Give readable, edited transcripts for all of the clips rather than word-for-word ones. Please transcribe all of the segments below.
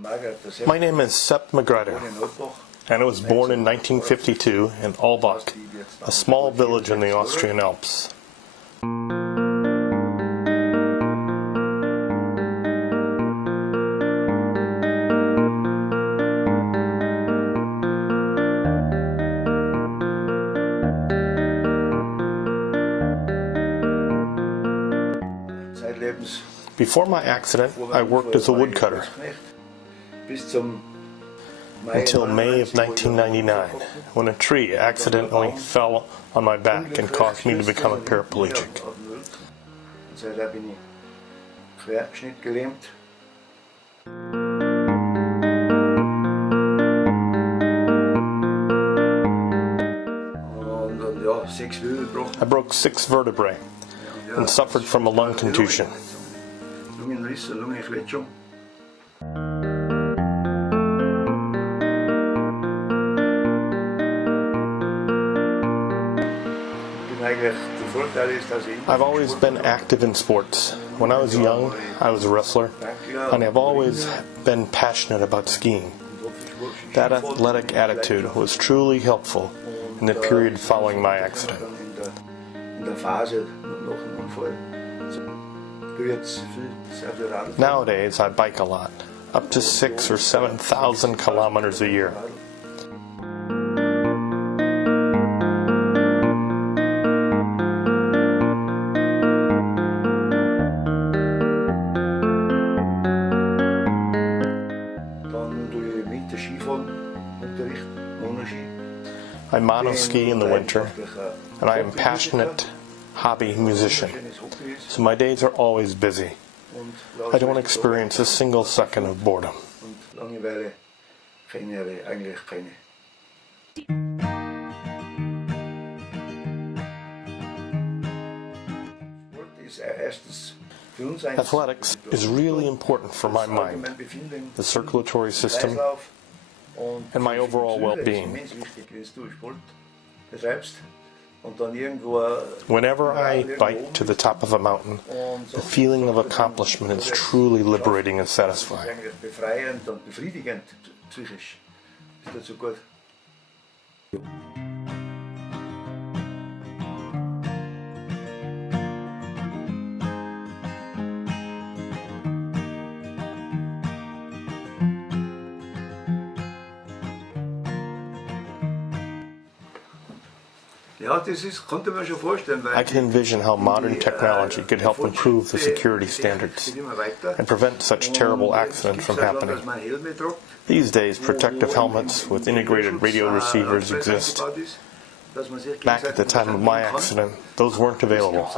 My name is Sepp Margreiter, and I was born in 1952 in Albach, a small village in the Austrian Alps. Before my accident, I worked as a woodcutter until May of 1999, when a tree accidentally fell on my back and caused me to become a paraplegic. I broke 6 vertebrae and suffered from a lung contusion. I've always been active in sports. When I was young, I was a wrestler, and I've always been passionate about skiing. That athletic attitude was truly helpful in the period following my accident. Nowadays, I bike a lot, up to 6,000 or 7,000 kilometers a year. I monoski in the winter, and I am a passionate hobby musician, so my days are always busy. I don't experience a single second of boredom. Athletics is really important for my mind, the circulatory system, and my overall well-being. Whenever I bike to the top of a mountain, the feeling of accomplishment is truly liberating and satisfying. I can envision how modern technology could help improve the security standards and prevent such terrible accidents from happening. These days, protective helmets with integrated radio receivers exist. Back at the time of my accident, those weren't available,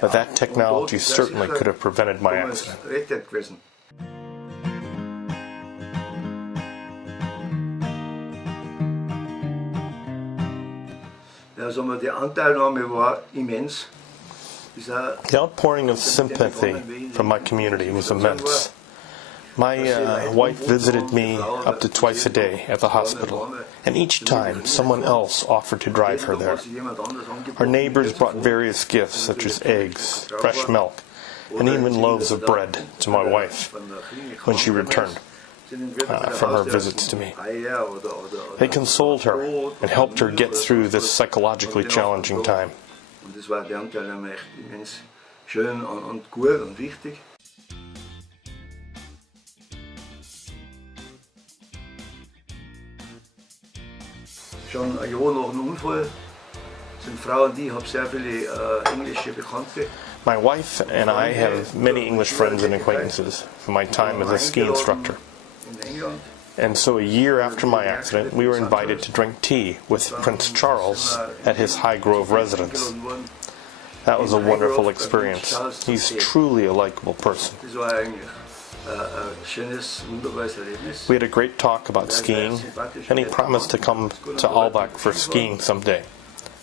but that technology certainly could have prevented my accident. The outpouring of sympathy from my community was immense. My wife visited me up to twice a day at the hospital, and each time someone else offered to drive her there. Our neighbors brought various gifts such as eggs, fresh milk, and even loaves of bread to my wife when she returned from her visits to me. They consoled her and helped her get through this psychologically challenging time. My wife and I have many English friends and acquaintances from my time as a ski instructor. And so a year after my accident, we were invited to drink tea with Prince Charles at his Highgrove residence. That was a wonderful experience. He's truly a likable person. We had a great talk about skiing, and he promised to come to Albach for skiing someday.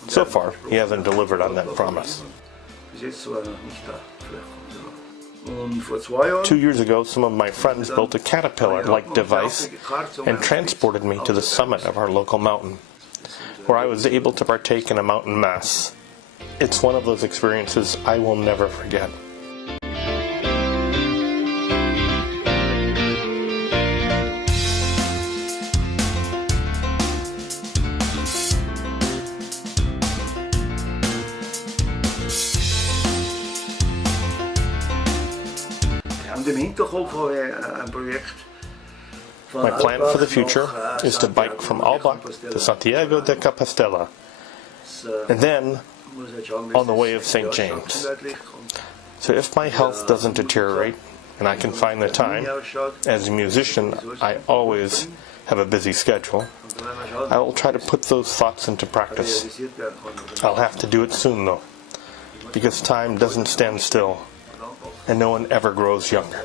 So far, he hasn't delivered on that promise. 2 years ago, some of my friends built a caterpillar-like device and transported me to the summit of our local mountain, where I was able to partake in a mountain mass. It's one of those experiences I will never forget. My plan for the future is to bike from Albach to Santiago de Compostela, and then on the way of St. James. So if my health doesn't deteriorate, and I can find the time, as a musician I always have a busy schedule, I will try to put those thoughts into practice. I'll have to do it soon though, because time doesn't stand still, and no one ever grows younger.